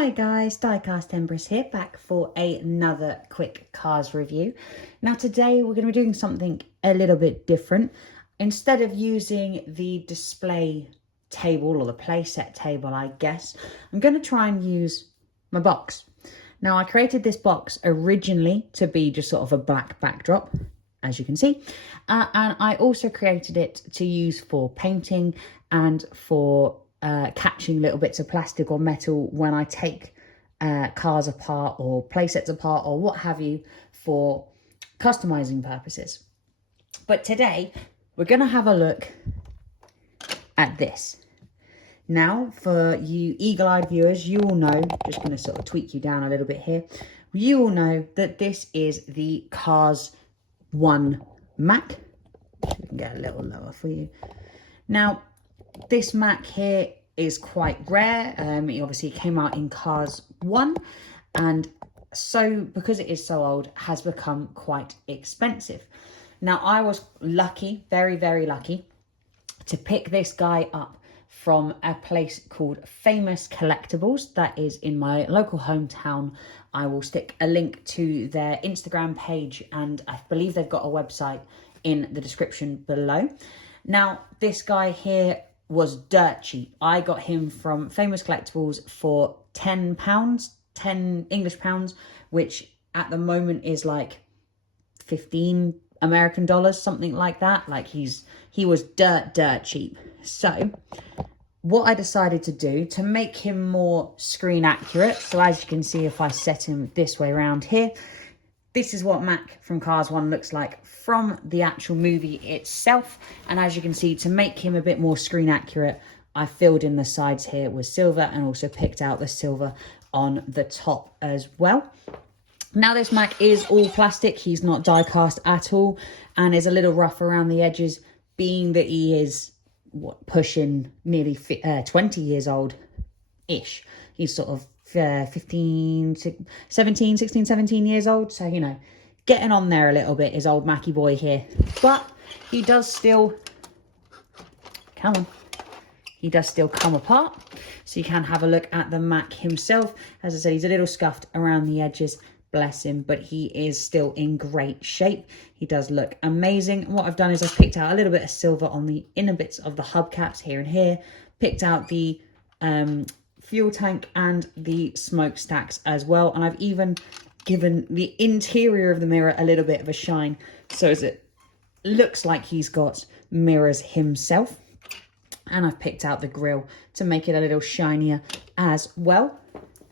Hi guys, Diecast Empress here, back for another quick cars review. Now today we're going to be doing something a little bit different. Instead of using the display table or the playset table, I guess, I'm going to try and use my box. Now I created this box originally to be just sort of a black backdrop, as you can see, and I also created it to use for painting and for catching little bits of plastic or metal when I take cars apart or playsets apart or what have you for customizing purposes. But today we're going to have a look at this. Now, for you eagle-eyed viewers, you all know, just going to sort of tweak you down a little bit here, you all know that this is the Cars 1 Mack. We can get a little lower for you. Now, this Mack here is quite rare. It obviously came out in Cars 1, and so because it is so old, has become quite expensive. Now, I was lucky, very, very lucky, to pick this guy up from a place called Famous Collectibles that is in my local hometown. I will stick a link to their Instagram page, and I believe they've got a website in the description below. Now, this guy here was dirt cheap. I got him from Famous Collectibles for £10, 10 English pounds, which at the moment is like 15 American dollars, something like that. Like he was dirt cheap. So what I decided to do to make him more screen accurate, so as you can see, if I set him this way around here, this is what Mack from Cars 1 looks like from the actual movie itself. And as you can see, to make him a bit more screen accurate, I filled in the sides here with silver and also picked out the silver on the top as well. Now, this Mack is all plastic. He's not die cast at all and is a little rough around the edges, being that he is pushing nearly 20 years old-ish. He's sort of 17 years old. So, you know, getting on there a little bit is old Mackie boy here. But he does still, he does still come apart. So you can have a look at the Mack himself. As I said, he's a little scuffed around the edges, bless him, but he is still in great shape. He does look amazing. And what I've done is I've picked out a little bit of silver on the inner bits of the hubcaps here and here, picked out the fuel tank and the smokestacks as well, and I've even given the interior of the mirror a little bit of a shine so as it looks like he's got mirrors himself. And I've picked out the grille to make it a little shinier as well.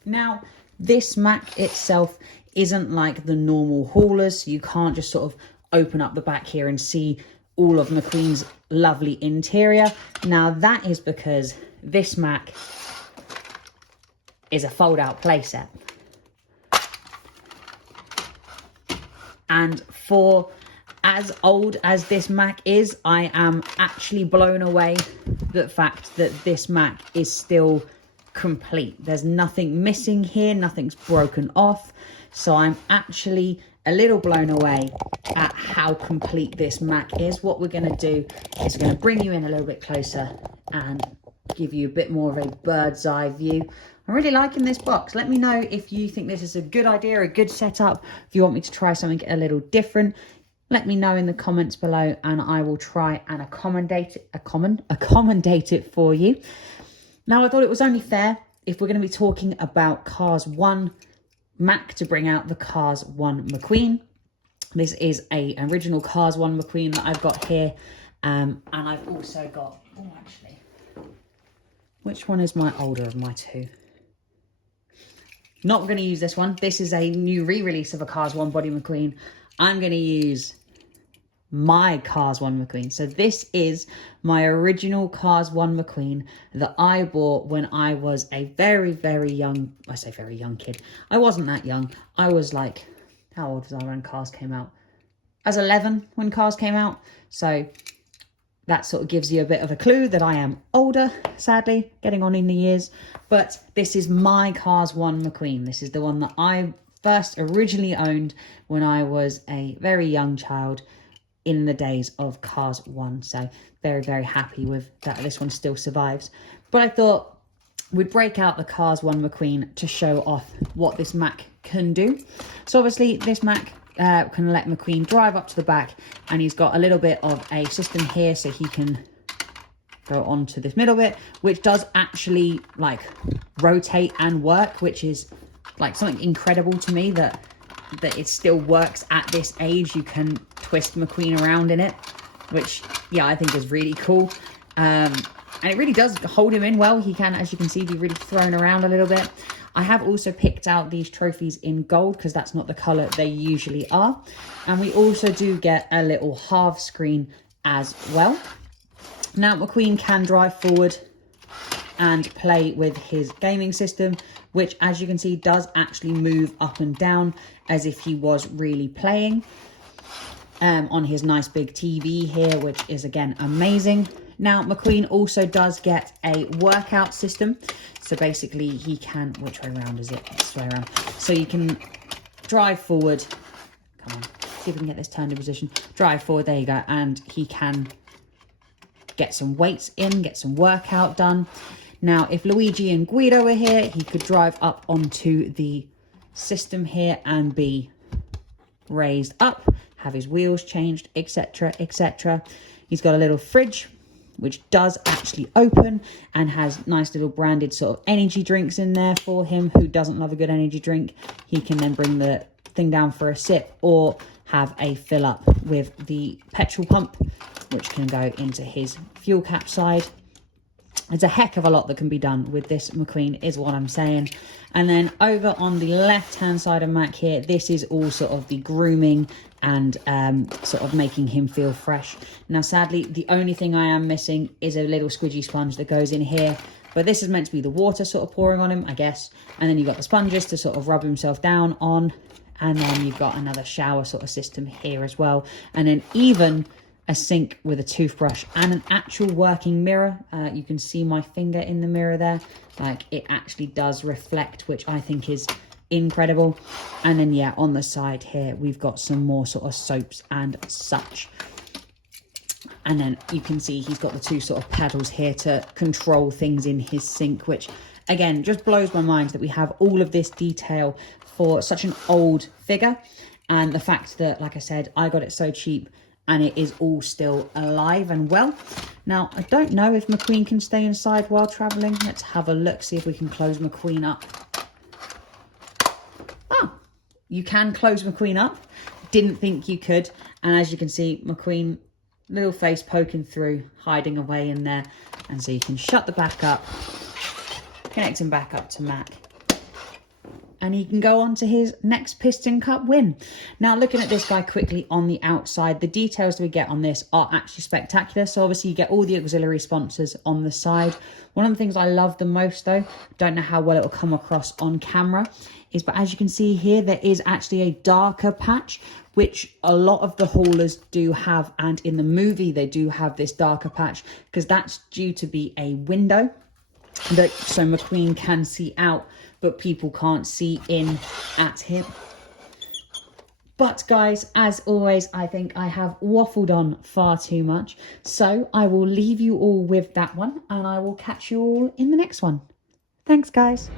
Now, this Mack itself isn't like the normal haulers, so you can't just sort of open up the back here and see all of McQueen's lovely interior. Now, that is because this Mack is a fold-out playset. And for as old as this Mack is, I am actually blown away the fact that this Mack is still complete. There's nothing missing here, nothing's broken off. So I'm actually a little blown away at how complete this Mack is. What we're going to do is we're going to bring you in a little bit closer and give you a bit more of a bird's eye view. I'm really liking this box. Let me know if you think this is a good idea, a good setup. If you want me to try something a little different, let me know in the comments below and I will try and accommodate it for you. Now, I thought it was only fair, if we're going to be talking about Cars 1 Mack, to bring out the Cars 1 McQueen. This is an original Cars 1 McQueen that I've got here. And I've also got, oh, actually, which one is my older of my two? Not going to use this one. This is a new re-release of a Cars 1 Body McQueen. I'm going to use my Cars 1 McQueen. So this is my original Cars 1 McQueen that I bought when I was a very, very young, I say very young kid. I wasn't that young. I was like, how old was I when Cars came out? I was 11 when Cars came out. So that sort of gives you a bit of a clue that I am older, sadly, getting on in the years. But this is my Cars 1 McQueen. This is the one that I first originally owned when I was a very young child in the days of Cars 1. So very, very happy with that this one still survives. But I thought we'd break out the Cars 1 McQueen to show off what this Mack can do. So obviously this Mack can let McQueen drive up to the back, and he's got a little bit of a system here so he can go onto this middle bit, which does actually like rotate and work, which is like something incredible to me that it still works at this age. You can twist McQueen around in it, which yeah, I think is really cool. And it really does hold him in well. He can, as you can see, be really thrown around a little bit. I have also picked out these trophies in gold because that's not the colour they usually are. And we also do get a little half screen as well. Now McQueen can drive forward and play with his gaming system, which as you can see does actually move up and down as if he was really playing on his nice big TV here, which is again amazing. Now McQueen also does get a workout system. So basically he can, which way around is it? This way around. So you can drive forward. Come on, see if we can get this turned in position. Drive forward, there you go. And he can get some weights in, get some workout done. Now, if Luigi and Guido were here, he could drive up onto the system here and be raised up, have his wheels changed, etc, etc. He's got a little fridge which does actually open and has nice little branded sort of energy drinks in there for him. Who doesn't love a good energy drink? He can then bring the thing down for a sip or have a fill up with the petrol pump, which can go into his fuel cap side. There's a heck of a lot that can be done with this McQueen, is what I'm saying. And then over on the left-hand side of Mack here, this is all sort of the grooming and sort of making him feel fresh. Now, sadly, the only thing I am missing is a little squidgy sponge that goes in here. But this is meant to be the water sort of pouring on him, I guess. And then you've got the sponges to sort of rub himself down on. And then you've got another shower sort of system here as well. And then even a sink with a toothbrush and an actual working mirror. You can see my finger in the mirror there. Like, it actually does reflect, which I think is incredible. And then yeah, on the side here we've got some more sort of soaps and such. And then you can see he's got the two sort of paddles here to control things in his sink, which again just blows my mind that we have all of this detail for such an old figure. And the fact that, like I said, I got it so cheap and it is all still alive and well. Now, I don't know if McQueen can stay inside while traveling. Let's have a look, see if we can close McQueen up. Oh, you can close McQueen up. Didn't think you could. And as you can see, McQueen, little face poking through, hiding away in there. And so you can shut the back up, connect him back up to Mack, and he can go on to his next Piston Cup win. Now, looking at this guy quickly on the outside, the details that we get on this are actually spectacular. So obviously you get all the auxiliary sponsors on the side. One of the things I love the most though, don't know how well it will come across on camera, is but as you can see here, there is actually a darker patch, which a lot of the haulers do have. And in the movie, they do have this darker patch because that's due to be a window that so McQueen can see out, but people can't see in at him. But guys, as always, I think I have waffled on far too much. So I will leave you all with that one, and I will catch you all in the next one. Thanks, guys.